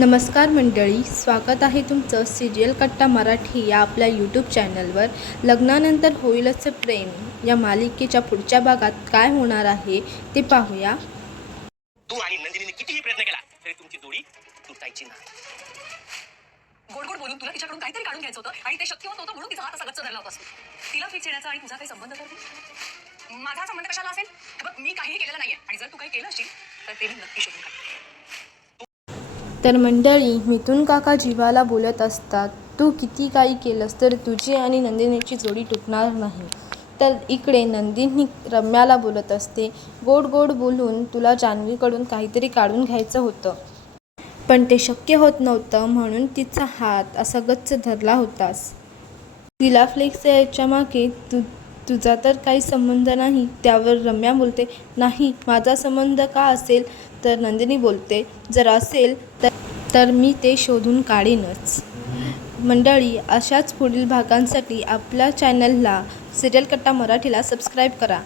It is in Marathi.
नमस्कार मंडळी स्वागत आहे तुमचं सिरियल कट्टा मराठी या आपल्या यूट्यूब चॅनलवर लग्नानंतर होईलच प्रेम. या मालिकेच्या पुढच्या भागात काय होणार आहे ते पाहूया. तू आणि नंदिनीने कितीही प्रयत्न केला तरी तुमची जोडी तुटायची नाही. गोड गोड बोलून तुला तिच्याकडून काहीतरी काढून घ्यायचं होतं आणि ते शक्य होत नव्हतं म्हणून तिचा हात असा गच्च धरला होतास तू. तिला फिक्स येण्याचा आणि तुझा काही संबंध तर. माझा संबंध कशाला असेल? बघ मी काहीही केलेलं नाहीये. आणि जर तू काही केलं असशील तर ते मी नक्की शोधून काढेन. तर मंडळी मिथून काका जीवाला बोलत असतात तू किती काही केलंस तर तुझी आणि नंदिनीची जोडी तुटणार नाही. तर इकडे नंदिनी रम्याला बोलत असते गोड गोड बोलून तुला जान्हवीकडून काहीतरी काढून घ्यायचं होतं. पण ते शक्य होत नव्हतं म्हणून तिचा हात असा गच्च धरला होतास. तिला फ्लेक्स यायच्या मागे तू तुझा तर काही संबंध नाही. त्यावर रम्या बोलते नाही माझा संबंध का असेल? तर नंदिनी बोलते जर असेल तर तर मी ते शोधून काढीनच. मंडळी अशाच पुढील भागांसाठी आपल्या चॅनलला सिरियल कट्टा मराठीला सबस्क्राईब करा.